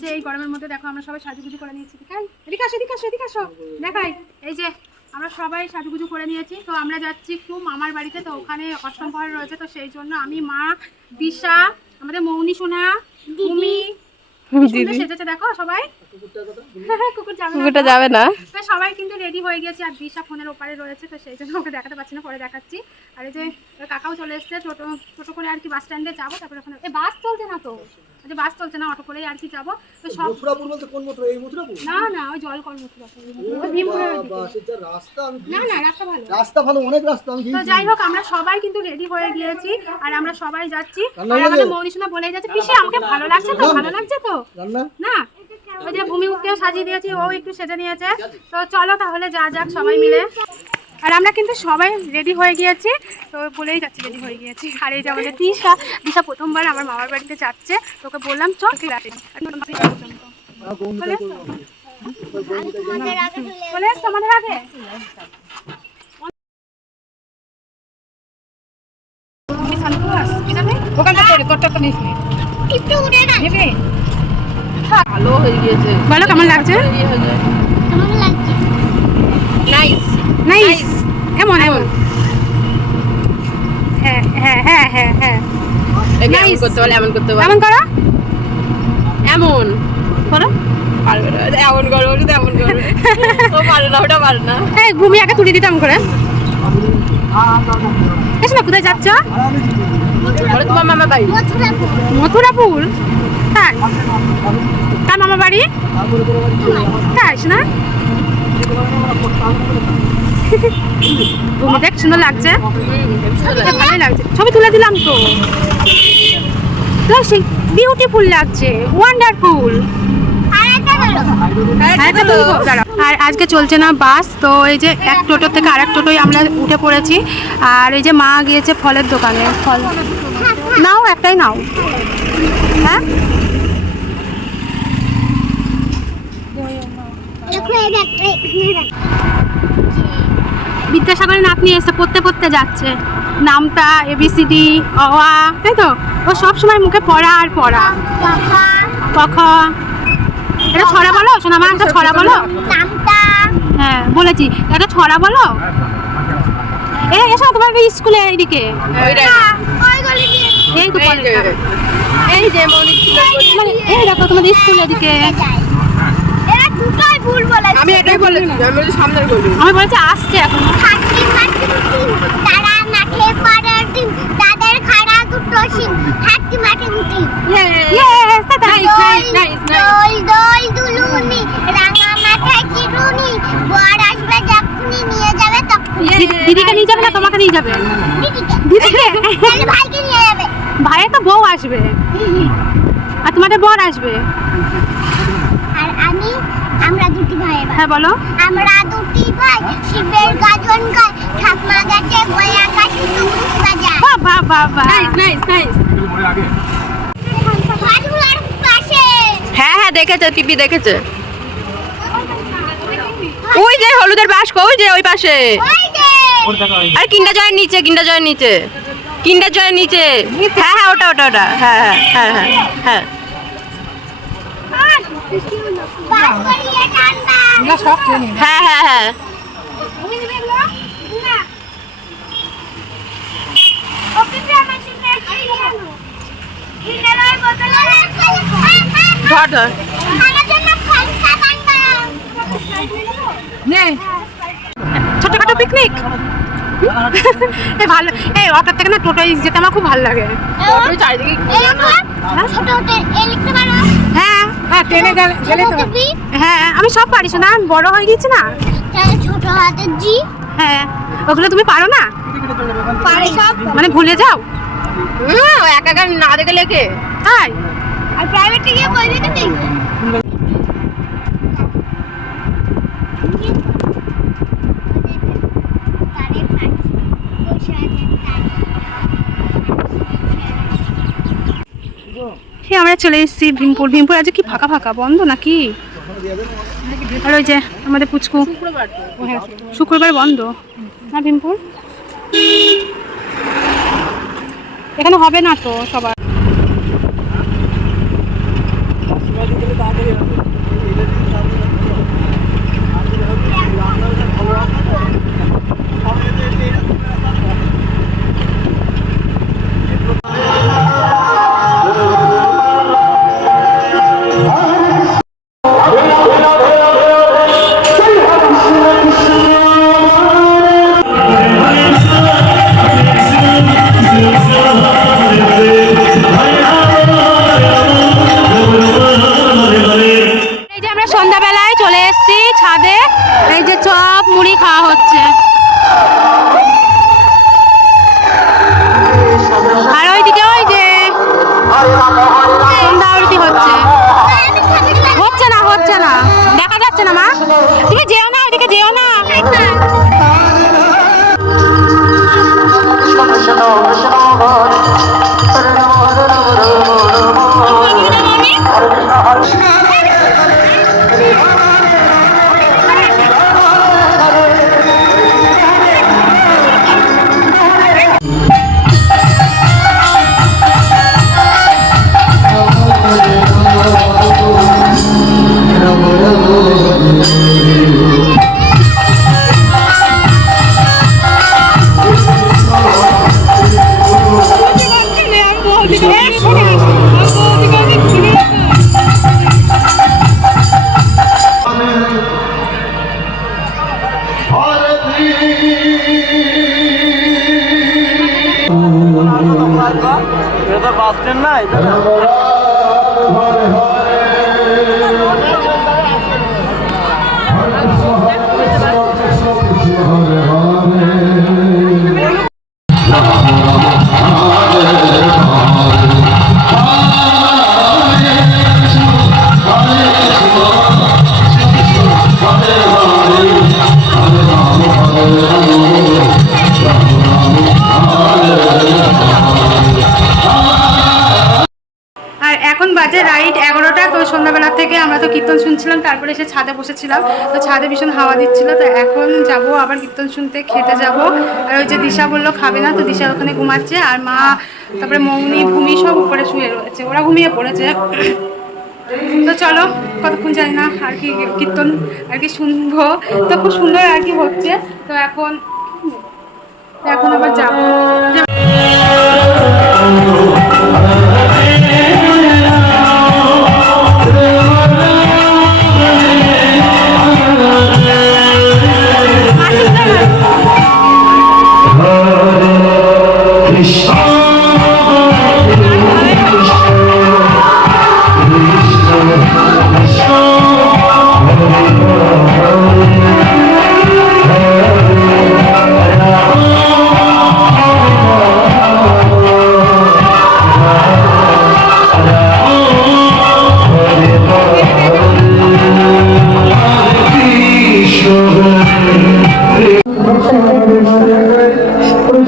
যে এই গরমের মধ্যে দেখো আমরা সবাই সাজুগুজু করে নিয়েছি। দেখাই এদিকে আসো এদিকে আসো এদিকে আসো। দেখাই এই যে আমরা সবাই সাজুগুজু করে নিয়েছি। তো আমরা যাচ্ছি একটু মামার বাড়িতে তো ওখানে অষ্টম প্রহর রয়েছে তো সেই জন্য আমি মা দিশা আমাদের মৌনি সোনা ভূমি সেজেছে দেখো সবাই। কুকুরটা যাবে না? তো সবাই কিন্তু রেডি হয়ে গেছে আর দিশা ফোনের ওপারে রয়েছে তো সেই জন্য ওকে দেখাতে পারছি না পরে দেখাচ্ছি। আর এই যে কাকাও চলে এসেছে টোটো করে আর কি বাস স্ট্যান্ডে যাব তারপরে ওখানে এ বাস চলছে না তো? আচ্ছা বাস চলছে না অটো করেই আর কি যাব। তো সব মথুরাপুর বলতে কোন মথুরা? এই মথুরাপুর? না না ওই জল কল রাস্তা না না রাস্তা ভালো। রাস্তা ভালো অনেক রাস্তা আমি তো যাই হোক আমরা সবাই কিন্তু রেডি হয়ে গিয়েছি আর আমরা সবাই যাচ্ছি। আর আমাদের বলেই যাচ্ছে পিসি আমাকে ভালো লাগছে তো? ভালো লাগছে তো? না। ওই যে ভূমিকেও সাজিয়ে দিয়েছি ও একটু সেজে নিয়েছে। তো চলো তাহলে যা যাক সবাই মিলে। আর আমরা কিন্তু সবাই রেডি হয়ে গিয়েছি। তো বলেই যাচ্ছি রেডি হয়ে গিয়েছি। আর এই যে আমাদের দিশা দিশা প্রথমবার আমার মামার বাড়িতে যাচ্ছে। তোকে বললাম চল ঠিক আছে এসছো আমাদের আগে ওখানটা তোরটা তো নিস নি। উড়ে না। ভালো হয়ে গিয়েছে। বলো কেমন লাগছে? নাইস নাইস এমন এমন হ্যাঁ হ্যাঁ হ্যাঁ হ্যাঁ হ্যাঁ। এমন Nice. করতে বলে এমন করতে বলে। এমন করো। এমন। করো পারবে না। এমন করো বলে তো এমন করবে ও পারে না ওটা পারে না। এই ঘুমি আগে তুলে দিতাম করে। এসো না কোথায় যাচ্ছ? বলে তোমার মামা বাড়ি। মথুরাপুর? তাই তার মামা বাড়ি? তাই না ঘুমি দেখ সুন্দর লাগছে। ভালোই লাগছে। ছবি তুলে দিলাম তো। বিউটিফুল লাগছে। ওয়ান্ডারফুল আর আজকে চলছে না বাস তো এই যে এক টোটো থেকে আরেক টোটোয় আমরা উঠে পড়েছি। আর এই যে মা গিয়েছে ফলের দোকানে। ফল নাও একটাই নাও। হ্যাঁ? বিদ্যাসাগরের নাতনি এসে পড়তে পড়তে যাচ্ছে। নামটা এবিসিডি অ আ তাই তো? ও সব সময় মুখে পড়া আর পড়া। কখ এটা ছড়া বলো? শোনা আমার একটা ছড়া বলো? হ্যাঁ বলেছি। একটা ছড়া বলো? এ এসো তোমার স্কুলে এইদিকে। এই তো এই যে মৌলিক মানে এই দেখো তোমাদের স্কুল এদিকে? আমি এটাই বলেছি আমি বলেছি সামনের গলি। আমি বলেছি আসছে এখন। তাদের খাড়া দুটো সিং হাতি মাটি গুটি Yes, তাই, nice, nice, nice. দোল দোল দুলুনি রাঙা মাথায় চিরুনি বর আসবে যখনই নিয়ে যাবে দিদিকে নিয়ে যাবে না তোমাকে নিয়ে যাবে? দিদিকে দিদিকে তাহলে ভাইকে নিয়ে যাবে ভাইয়ের তো বউ আসবে। আর তোমাদের বর আসবে। আর আমি আমরা দুটি ভাই হ্যাঁ বলো। আমরা দুটি ভাই শিবের গাজন গায় ঠাকমা গাছে গয়া গাছে তুমুস বাজায়। বাহ বাহ বাহ বাহ। নাইস নাইস নাইস হ্যাঁ হ্যাঁ দেখেছে টিপি দেখেছে। ওই যে হলুদের বাস ওই যে ওই পাশে। আর কিন্ডা জয়ের নিচে কিন্ডা জয়ের নিচে। কিন্ডা জয়ের নিচে। হ্যাঁ হ্যাঁ ওটা ওটা ওটা। হ্যাঁ হ্যাঁ হ্যাঁ হ্যাঁ হ্যাঁ। হ্যাঁ হ্যাঁ হ্যাঁ। ধর ধর। ছোটখাটো পিকনিক এ ভালো এই অটোর থেকে না টোটোয় যেতে আমার খুব ভালো লাগে। ওই চারিদিকে ছোট হতে লিখতে পারো? হ্যাঁ হ্যাঁ ট্রেনে গেলে বি, হ্যাঁ আমি সব পারি শোনা আমি বড় হয়ে গেছি না। ছোট হাতে জি। হ্যাঁ ওগুলো তুমি পারো না? পারে। সব মানে ভুলে যাও। হুম, একা একা না দেখে লেখে। তাই? আর প্রাইভেটে গিয়ে বই দেখে দেখবে। হ্যাঁ আমরা চলে এসেছি ভীমপুর। ভীমপুর আজকে কি ফাঁকা ফাঁকা বন্ধ নাকি? আর ওই যে আমাদের পুচকু। শুক্রবার বন্ধ। না ভীমপুর? এখানে হবে না তো সবার। দিলে তাড়াতাড়ি হবে এটা 아, এটা বাস স্ট্যান্ড না এটা শুনছিলাম, তারপরে এসে ছাদে বসেছিলাম। তো ছাদে ভীষণ হাওয়া দিচ্ছিল, তো এখন যাব আবার কীর্তন শুনতে, খেতে যাব। আর ওই যে দিশা বলল, খাবে না তো? দিশা ওখানে ঘুমাচ্ছে, আর মা, তারপরে মৌনি, ভূমি সব উপরে শুয়ে রয়েছে, ওরা ঘুমিয়ে পড়েছে। তো চলো, কতক্ষণ জানি না আর কি কীর্তন আর কি শুনব। তো খুব সুন্দর আর কি হচ্ছে। তো এখন এখন আবার যাব।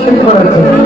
Hare